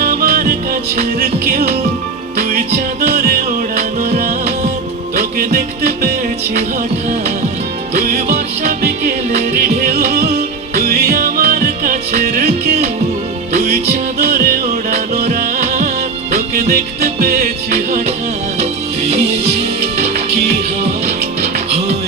আমার কাছের কেউ? তুই চাদরে ওড়ানো রাত, তোকে দেখতে পেয়েছি হঠাৎ। তুই বর্ষা বিকেলের ঢেউ, তুই আমার কাছের কেউ। তুই চাদরে ওড়ানো রাত, তোকে দেখতে পেয়েছি হঠাৎ। দিয়েছি কি হয়?